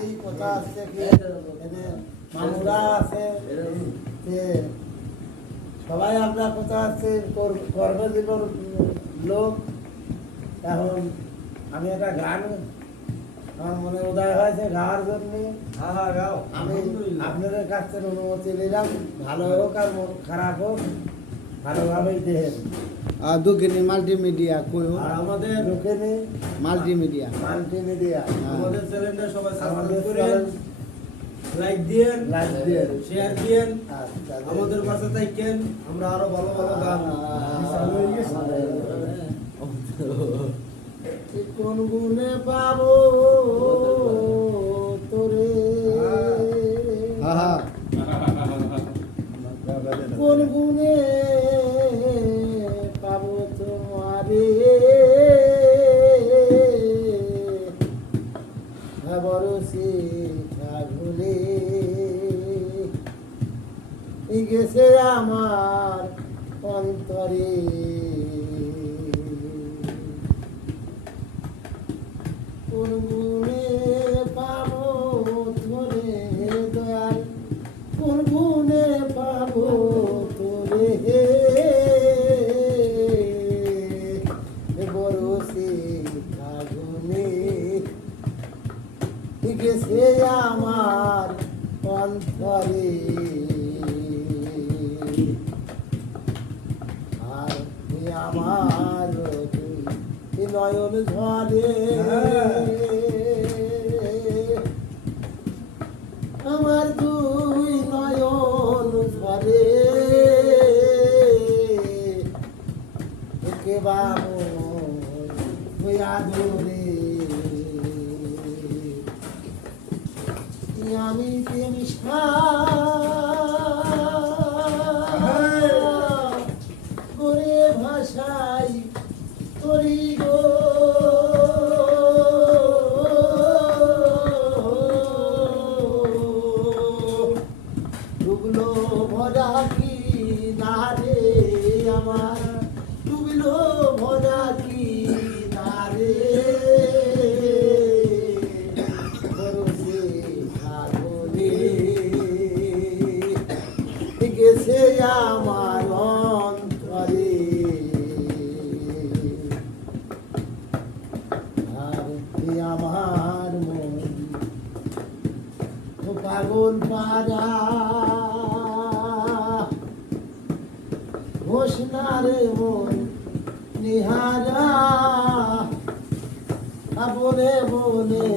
বাড়ি কথা আছে কি মামুরা আছে যে সবাই আমরা কথা আছে কর্মজীবন লোক। এখন আমি একটা গান আমার মনে উদয় হয়েছে গাওয়ার জন্য। আমি আপনাদের কাছ থেকে অনুমতি নিলাম, ভালো হোক আর খারাপ হোক ভালোভাবেই দেখেন। দুঃখিনী মাল্টিমিডিয়া কইও আর আমাদের দোকানে মাল্টিমিডিয়া আমাদের চ্যানেলটা সবাই আমাদের সাবস্ক্রাইব করেন, লাইক দিয়েন, শেয়ার দিয়েন, আচ্ছা, আমাদের পাশে থাকেন। আমরা আরো ভালো ভালো গান কোন গুণে পাবো তোরে, কোন গুণে পাবো তোমারে, বড় শিক্ষা ভুলে গেছে আমার অন্তরে। কোন গুণে পাবো তোরে দয়াল, কোন গুণে পাবো তোরে, বড় শিক্ষা গুণে গেছে আমার অন্তরে। আর আমার তুই নয়ন ঝরে, আমার দুই নয়ন ঝরে, একে বাবু তুই আদরে। আমি প্রেমী করে ভাষাই করি গো, ডুবলো ভরা কি নারে আমার, ডুবলো ভরা কি নারে, গেছে আমার অন্তরে। আর আমার মন পাগল পাড়া ঘোষণারে মন নিহারা বনে বনে